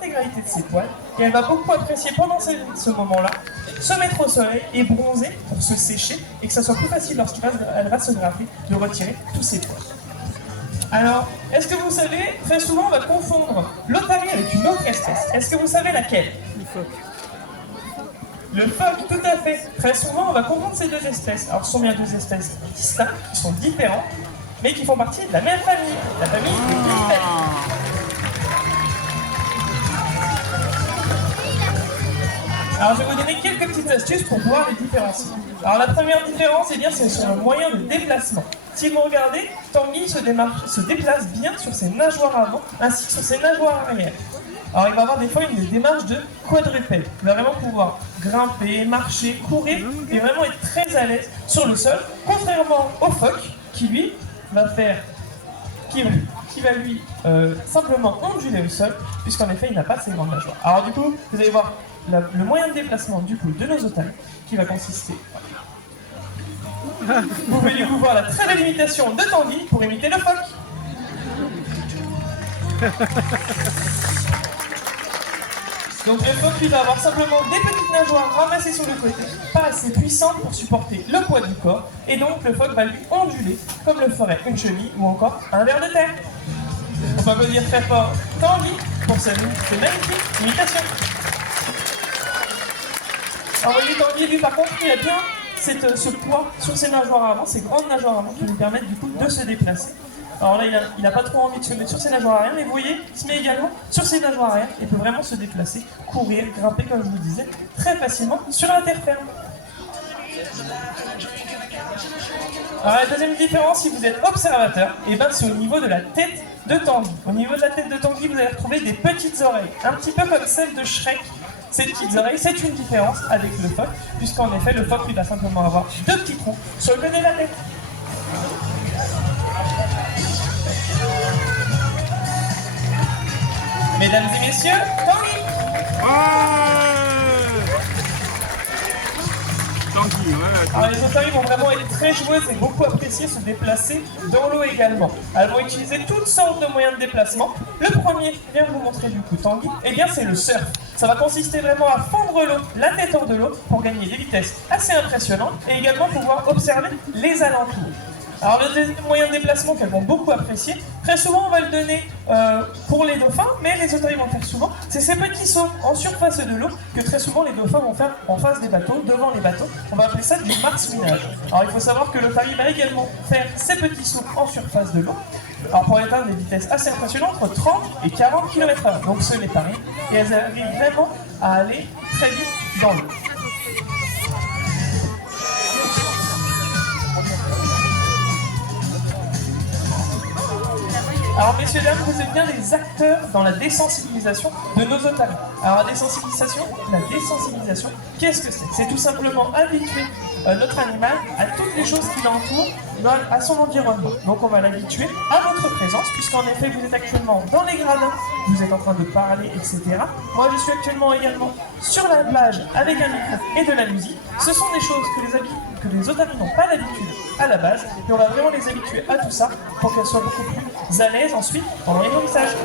l'intégralité de ses poils et elle va beaucoup apprécier pendant ce moment-là se mettre au soleil et bronzer pour se sécher et que ça soit plus facile lorsqu'elle va se graffer de retirer tous ses poils. Alors, est-ce que vous savez, très souvent on va confondre l'otarie avec une autre espèce. Est-ce que vous savez laquelle? Le phoque. Le phoque, tout à fait. Très souvent on va confondre ces deux espèces. Alors ce sont bien deux espèces distinctes, qui sont différentes, mais qui font partie de la même famille, la famille des griffelles. Alors je vais vous donner quelques petites astuces pour voir les différencier. Alors la première différence, eh bien, c'est sur le moyen de déplacement. Si vous regardez, Tanguy se déplace bien sur ses nageoires avant ainsi que sur ses nageoires arrière. Alors il va avoir des fois une démarche de quadrupède. Il va vraiment pouvoir grimper, marcher, courir et vraiment être très à l'aise sur le sol, contrairement au phoque qui lui va lui simplement onduler au sol, puisqu'en effet il n'a pas ses grandes nageoires. Alors du coup, vous allez voir le moyen de déplacement du coup de nos otaries qui va consister. Vous pouvez du coup voir la très belle imitation de Tanguy pour imiter le phoque. Donc le phoque lui va avoir simplement des petites nageoires ramassées sur le côté, pas assez puissantes pour supporter le poids du corps, et donc le phoque va lui onduler comme le ferait une chenille ou encore un ver de terre. On peut applaudir très fort Tanguy pour cette magnifique imitation. Alors voyez, Tanguy, lui par contre, il a bien ce poids sur ses nageoires avant, ces grandes nageoires avant qui lui permettent du coup de se déplacer. Alors là, il n'a pas trop envie de se mettre sur ses nageoires arrière, mais vous voyez, il se met également sur ses nageoires arrière et peut vraiment se déplacer, courir, grimper, comme je vous disais, très facilement sur la terre ferme. Alors la deuxième différence, si vous êtes observateur, et ben c'est au niveau de la tête de Tanguy. Au niveau de la tête de Tanguy, vous allez retrouver des petites oreilles, un petit peu comme celles de Shrek. Ces petites oreilles, c'est une différence avec le phoque, puisqu'en effet, le phoque, il va simplement avoir deux petits trous sur le côté de la tête. Mesdames et messieurs, Tanguy! Alors les otaries vont vraiment être très joueuses et beaucoup apprécier se déplacer dans l'eau également. Elles vont utiliser toutes sortes de moyens de déplacement. Le premier, je viens de vous montrer du coup Tanguy, eh bien c'est le surf. Ça va consister vraiment à fondre l'eau, la tête hors de l'eau, pour gagner des vitesses assez impressionnantes et également pouvoir observer les alentours. Alors le deuxième moyen de déplacement qu'elles vont beaucoup apprécier, très souvent on va le donner pour les dauphins, mais les otaries vont faire souvent, c'est ces petits sauts en surface de l'eau que très souvent les dauphins vont faire en face des bateaux, devant les bateaux. On va appeler ça du marsouinage. Alors il faut savoir que l'otarie va également faire ces petits sauts en surface de l'eau. Alors pour atteindre des vitesses assez impressionnantes, entre 30 et 40 km/h, donc ce n'est pas rien, et elles arrivent vraiment à aller très vite dans l'eau. Alors messieurs, dames, vous êtes bien les acteurs dans la désensibilisation de nos otaries. Alors la désensibilisation, qu'est-ce que c'est? C'est tout simplement habituer notre animal à toutes les choses qui l'entourent, à son environnement. Donc on va l'habituer à votre présence, puisqu'en effet vous êtes actuellement dans les gradins, vous êtes en train de parler, etc. Moi je suis actuellement également sur la plage avec un micro et de la musique. Ce sont des choses que les otaries n'ont pas l'habitude à la base, et on va vraiment les habituer à tout ça pour qu'elles soient beaucoup plus à l'aise ensuite pendant les nourrissages.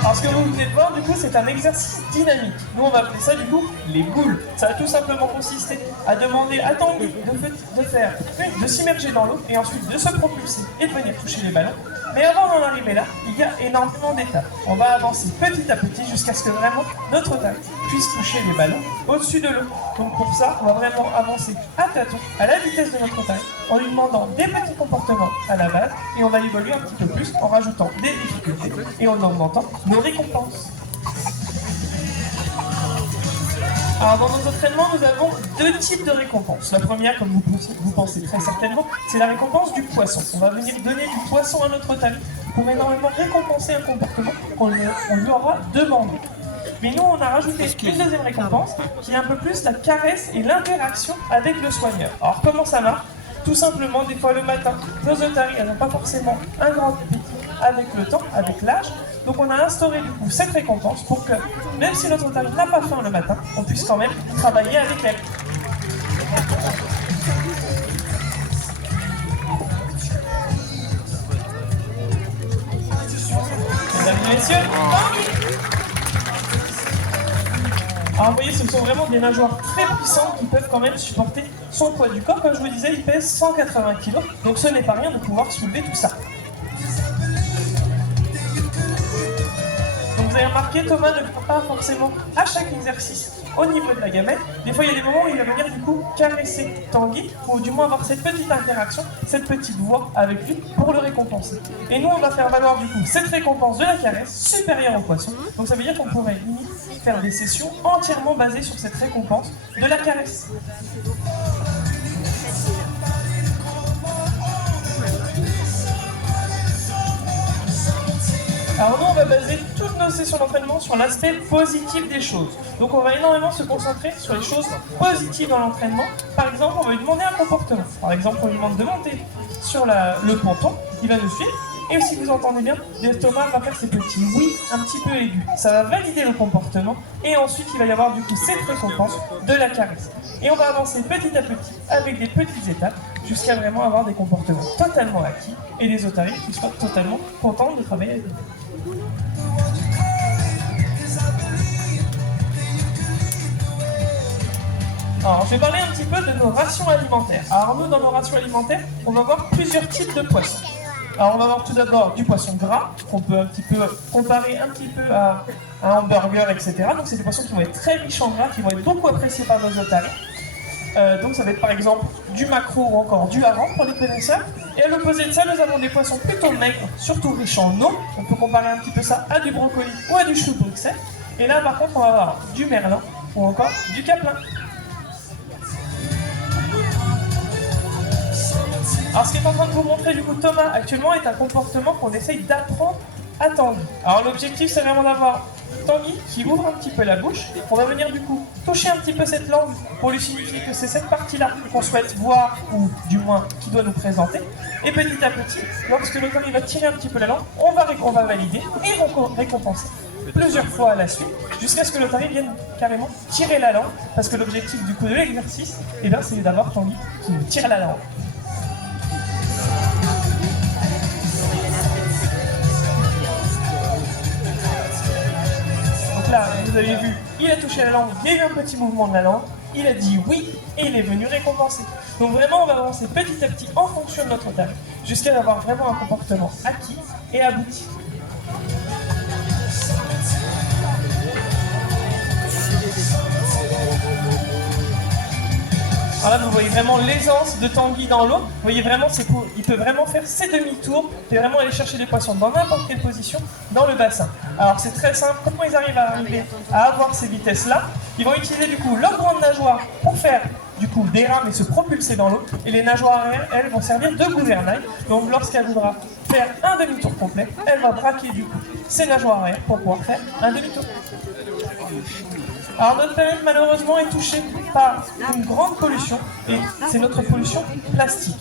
Alors ce que vous venez de voir du coup c'est un exercice dynamique. Nous on va appeler ça du coup les boules. Ça va tout simplement consister à demander à Tanguy de s'immerger dans l'eau et ensuite de se propulser et de venir toucher les ballons. Mais avant d'en arriver là, il y a énormément d'étapes. On va avancer petit à petit jusqu'à ce que vraiment notre otarie puisse toucher les ballons au-dessus de l'eau. Donc pour ça, on va vraiment avancer à tâtons, à la vitesse de notre otarie, en lui demandant des petits comportements à la base, et on va évoluer un petit peu plus en rajoutant des difficultés et en augmentant nos récompenses. Alors dans nos entraînements, nous avons deux types de récompenses. La première, comme vous pensez très certainement, c'est la récompense du poisson. On va venir donner du poisson à notre otarie pour énormément récompenser un comportement qu'on lui aura demandé. Mais nous, on a rajouté une deuxième récompense qui est un peu plus la caresse et l'interaction avec le soigneur. Alors comment ça marche? Tout simplement, des fois le matin, nos otaries, elles n'ont pas forcément un grand appétit avec le temps, avec l'âge. Donc on a instauré du coup cette récompense pour que, même si notre otarie n'a pas faim le matin, on puisse quand même travailler avec elle. messieurs, Tanguy. Alors vous voyez, ce sont vraiment des nageoires très puissantes qui peuvent quand même supporter son poids du corps. Comme je vous disais, il pèse 180 kg, donc ce n'est pas rien de pouvoir soulever tout ça. Donc vous avez remarqué, Thomas ne prend pas forcément à chaque exercice au niveau de la gamelle. Des fois, il y a des moments où il va venir du coup caresser Tanguy, ou du moins avoir cette petite interaction, cette petite voix avec lui pour le récompenser. Et nous, on va faire valoir du coup cette récompense de la caresse supérieure au poisson. Donc ça veut dire qu'on pourrait limite faire des sessions entièrement basées sur cette récompense de la caresse. Alors nous, on va baser toutes nos sessions d'entraînement sur l'aspect positif des choses. Donc on va énormément se concentrer sur les choses positives dans l'entraînement. Par exemple, on va lui demander un comportement. Par exemple, on lui demande de monter sur le ponton, il va nous suivre. Et si vous entendez bien, Thomas va faire ses petits oui un petit peu aigus. Ça va valider le comportement et ensuite il va y avoir du coup cette récompense de la caresse. Et on va avancer petit à petit avec des petites étapes jusqu'à vraiment avoir des comportements totalement acquis et des otaries qui soient totalement contents de travailler avec nous. Alors, je vais parler un petit peu de nos rations alimentaires. Alors, nous, dans nos rations alimentaires, on va avoir plusieurs types de poissons. Alors, on va avoir tout d'abord du poisson gras, qu'on peut un petit peu comparer un petit peu à un hamburger, etc. Donc, c'est des poissons qui vont être très riches en gras, qui vont être beaucoup appréciés par nos otaries. Donc, ça va être par exemple du maquereau ou encore du hareng pour les connaisseurs. Et à l'opposé de ça, nous avons des poissons plutôt maigres, surtout riches en eau. On peut comparer un petit peu ça à du brocoli ou à du chou de Bruxelles. Et là, par contre, on va avoir du merlan ou encore du caplin. Alors ce qui est en train de vous montrer du coup Thomas actuellement est un comportement qu'on essaye d'apprendre à Tanguy. Alors l'objectif c'est vraiment d'avoir Tanguy qui ouvre un petit peu la bouche. On va venir du coup toucher un petit peu cette langue pour lui signifier que c'est cette partie-là qu'on souhaite voir ou du moins qui doit nous présenter. Et petit à petit, lorsque l'otarie va tirer un petit peu la langue, on va valider et récompenser plusieurs fois à la suite jusqu'à ce que l'otarie vienne carrément tirer la langue parce que l'objectif du coup de l'exercice c'est d'avoir Tanguy qui nous tire la langue. Là, vous avez vu, il a touché la langue, il y a eu un petit mouvement de la langue, il a dit oui et il est venu récompenser. Donc vraiment, on va avancer petit à petit en fonction de notre otarie, jusqu'à avoir vraiment un comportement acquis et abouti. Alors là, vous voyez vraiment l'aisance de Tanguy dans l'eau. Vous voyez vraiment, il peut vraiment faire ses demi-tours et vraiment aller chercher des poissons dans n'importe quelle position dans le bassin. Alors c'est très simple, comment ils arrivent à avoir ces vitesses-là? Ils vont utiliser du coup leurs grandes nageoires pour faire du coup des rames et se propulser dans l'eau. Et les nageoires arrière, elles, vont servir de gouvernail. Donc lorsqu'elle voudra faire un demi-tour complet, elle va braquer du coup ses nageoires arrière pour pouvoir faire un demi-tour. Alors notre planète malheureusement est touchée par une grande pollution et c'est notre pollution plastique.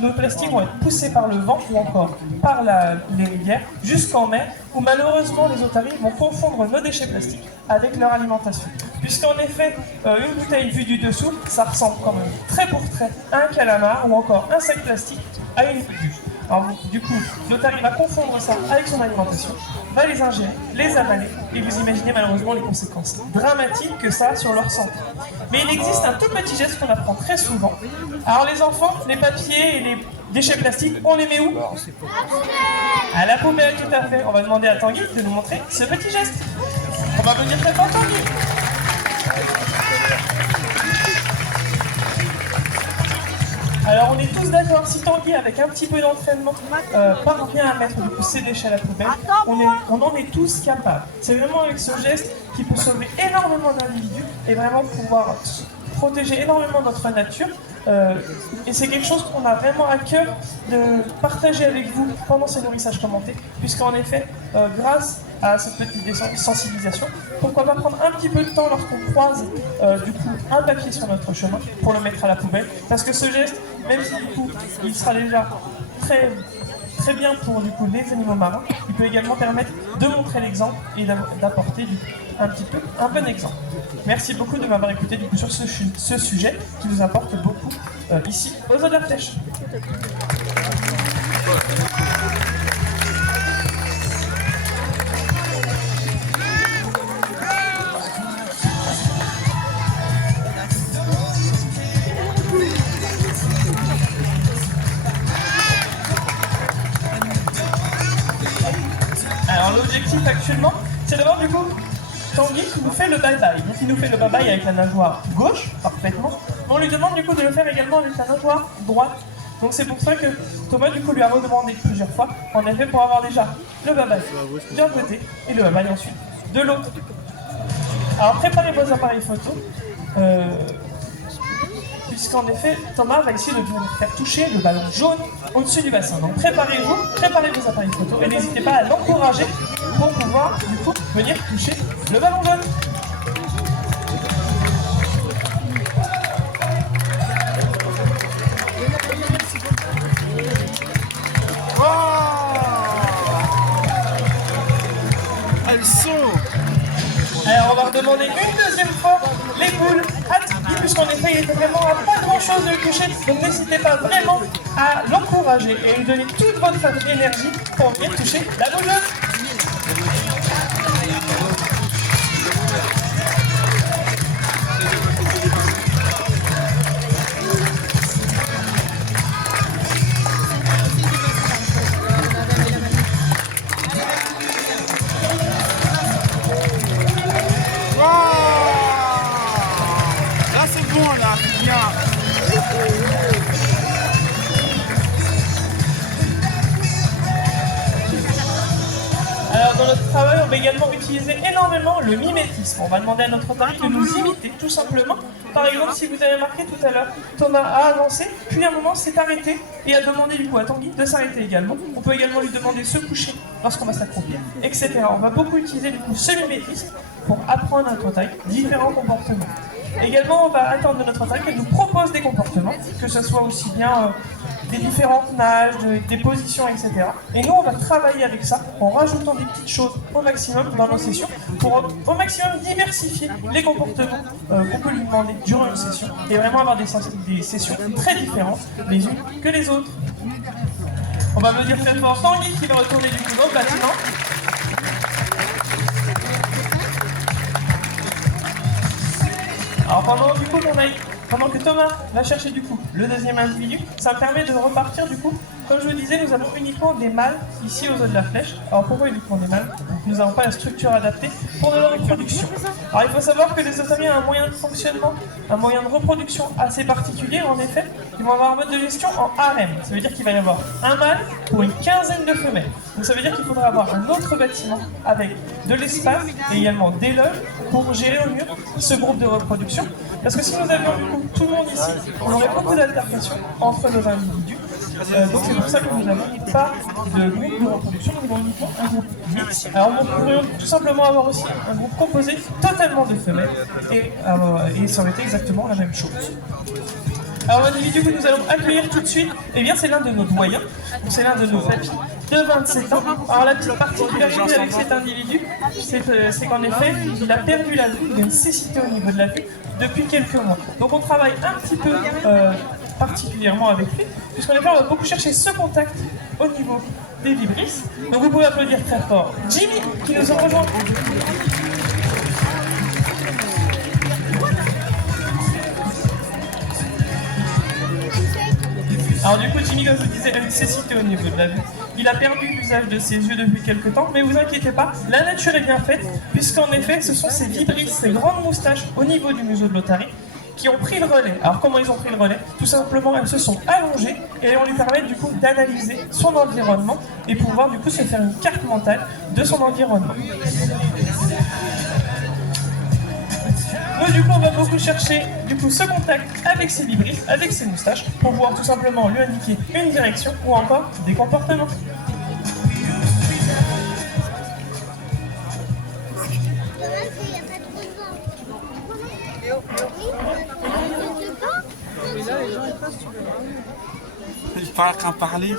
Nos plastiques vont être poussés par le vent ou encore par les rivières jusqu'en mer où malheureusement les otaries vont confondre nos déchets plastiques avec leur alimentation. Puisqu'en effet, une bouteille vue du dessous, ça ressemble quand même trait pour trait à un calamar ou encore un sac plastique à une aiguille. Alors, du coup, l'otarie va confondre ça avec son alimentation, va les ingérer, les avaler, et vous imaginez malheureusement les conséquences dramatiques que ça a sur leur santé. Mais il existe un tout petit geste qu'on apprend très souvent. Alors les enfants, les papiers et les déchets plastiques, on les met où? À la poubelle, tout à fait. On va demander à Tanguy de nous montrer ce petit geste. On va venir très fort, Tanguy. Alors on est tous d'accord, si Tanguy avec un petit peu d'entraînement parvient à mettre du coup ses déchets à la poubelle, on en est tous capables. C'est vraiment avec ce geste qui peut sauver énormément d'individus et vraiment pouvoir protéger énormément notre nature. Et c'est quelque chose qu'on a vraiment à cœur de partager avec vous pendant ces nourrissages commentés, puisqu'en effet, grâce à cette petite sensibilisation, pourquoi pas prendre un petit peu de temps lorsqu'on croise du coup un papier sur notre chemin pour le mettre à la poubelle, parce que ce geste, même si du coup il sera déjà très bien pour du coup les animaux marins, il peut également permettre de montrer l'exemple et d'apporter un bon exemple. Merci beaucoup de m'avoir écouté du coup sur ce sujet qui nous importe beaucoup ici aux eaux de la Flèche. l'objectif actuellement, c'est d'avoir du coup Tanguy qui nous fait le bye-bye. Donc il nous fait le bye-bye avec la nageoire gauche, parfaitement. Mais on lui demande du coup de le faire également avec la nageoire droite. Donc c'est pour ça que Thomas du coup lui a redemandé plusieurs fois, en effet pour avoir déjà le bye-bye d'un côté et le bye-bye ensuite de l'autre. Alors préparez vos appareils photo, puisqu'en effet Thomas va essayer de vous faire toucher le ballon jaune au-dessus du bassin. Donc préparez-vous, préparez vos appareils photo et n'hésitez pas à l'encourager pour pouvoir du coup venir toucher le ballon jaune. Alors on va redemander une deuxième fois les boules à Tipeee, puisqu'en effet il était vraiment à pas grand chose de le toucher, donc n'hésitez pas vraiment à l'encourager et à lui donner toute votre énergie pour venir toucher la boule jaune. Alors dans notre travail, on va également utiliser énormément le mimétisme. On va demander à notre otarie de nous imiter tout simplement. Par exemple, si vous avez remarqué tout à l'heure, Thomas a avancé, puis à un moment s'est arrêté et a demandé du coup à Tanguy de s'arrêter également. On peut également lui demander de se coucher lorsqu'on va s'accroupir, etc. On va beaucoup utiliser du coup ce mimétisme pour apprendre à notre otarie différents comportements. Également, on va attendre de notre otarie qu'elle nous propose des comportements, que ce soit aussi bien des différentes nages, des positions, etc. Et nous, on va travailler avec ça en rajoutant des petites choses au maximum dans nos sessions pour au maximum diversifier les comportements qu'on peut lui demander durant une session et vraiment avoir des sessions très différentes les unes que les autres. On va applaudir très fort Tanguy qui va retourner du coup dans le bâtiment. Alors pendant que Thomas va chercher du coup le deuxième individu, ça me permet de repartir du coup. Comme je vous disais, nous avons uniquement des mâles ici aux zones de la flèche. Alors pourquoi uniquement des mâles? Nous n'avons pas la structure adaptée pour de la reproduction. Alors il faut savoir que les otaries ont un moyen de fonctionnement, un moyen de reproduction assez particulier en effet. Ils vont avoir un mode de gestion en harem. Ça veut dire qu'il va y avoir un mâle pour une quinzaine de femelles. Donc ça veut dire qu'il faudra avoir un autre bâtiment avec de l'espace et également des loges pour gérer au mieux ce groupe de reproduction. Parce que si nous avions du coup tout le monde ici, on aurait beaucoup d'altercations entre nos individus. Donc c'est pour ça que nous n'avons pas de groupe de reproduction, nous avons uniquement un groupe mixte. Alors nous pourrions tout simplement avoir aussi un groupe composé totalement de femelles et ça aurait été exactement la même chose. Alors l'individu que nous allons accueillir tout de suite, eh bien c'est l'un de nos doyens, c'est l'un de nos papis de 27 ans. Alors la petite particularité avec cet individu, c'est qu'en effet, il a perdu la vue, il a une cécité au niveau de la vue depuis quelques mois. Donc on travaille un petit peu particulièrement avec lui, puisqu'en effet on va beaucoup chercher ce contact au niveau des vibrisses. Donc vous pouvez applaudir très fort Jimmy qui nous a rejoint. Alors du coup, Jimmy, comme je vous disais, a une cécité au niveau de la vue. Il a perdu l'usage de ses yeux depuis quelques temps, mais vous inquiétez pas, la nature est bien faite, puisqu'en effet, ce sont ces vibrisses, ces grandes moustaches au niveau du museau de l'otarie, qui ont pris le relais. Alors comment ils ont pris le relais? Tout simplement, elles se sont allongées et on lui permet du coup d'analyser son environnement et pouvoir du coup se faire une carte mentale de son environnement. Nous, du coup, on va beaucoup chercher du coup ce contact avec ses vibrisses, avec ses moustaches, pour pouvoir tout simplement lui indiquer une direction ou encore des comportements. Il parle qu'à parler.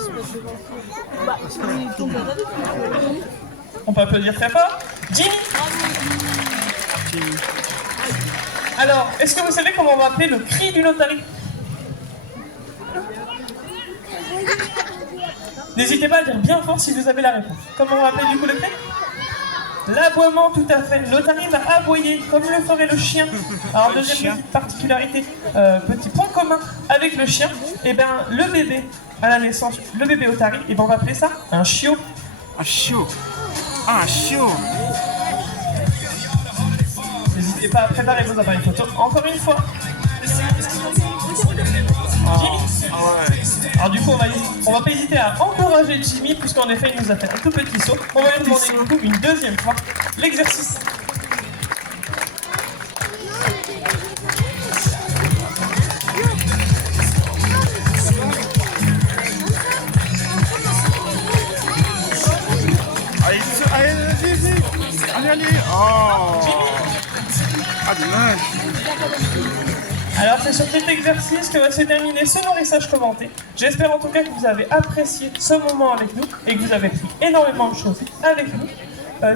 On peut applaudir très fort. Jimmy. Alors, est-ce que vous savez comment on va appeler le cri d'une otarie? N'hésitez pas à dire bien fort si vous avez la réponse. Comment on va appeler du coup le cri? L'aboiement, tout à fait. L'otarie va aboyer comme le ferait le chien. Alors, deuxième petite particularité, petit point commun avec le chien, et bien le bébé à la naissance, le bébé otarie, et ben on va appeler ça un chiot. Un chiot. Ah, chaud. N'hésitez pas à préparer vos appareils photo encore une fois. Ah ouais. Alors du coup, on va pas hésiter à encourager Jimmy, puisqu'en effet, il nous a fait un tout petit saut. On va lui demander du coup une deuxième fois l'exercice. Allez. Oh. Ah, dommage. Alors c'est sur cet exercice que va se terminer ce nourrissage commenté. J'espère en tout cas que vous avez apprécié ce moment avec nous et que vous avez pris énormément de choses avec nous.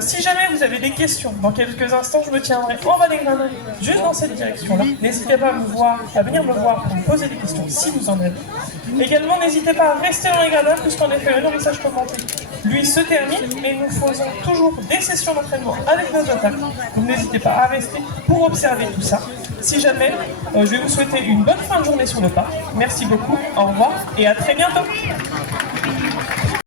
Si jamais vous avez des questions, dans quelques instants je me tiendrai en bas des grenades, juste dans cette direction-là. N'hésitez pas à venir me voir pour me poser des questions si vous en avez. Également, n'hésitez pas à rester dans les gradins puisqu'en effet le nourrissage commenté, lui, se termine, mais nous faisons toujours des sessions d'entraînement avec nos attaques. Donc n'hésitez pas à rester pour observer tout ça. Si jamais, je vais vous souhaiter une bonne fin de journée sur le parc. Merci beaucoup, au revoir et à très bientôt.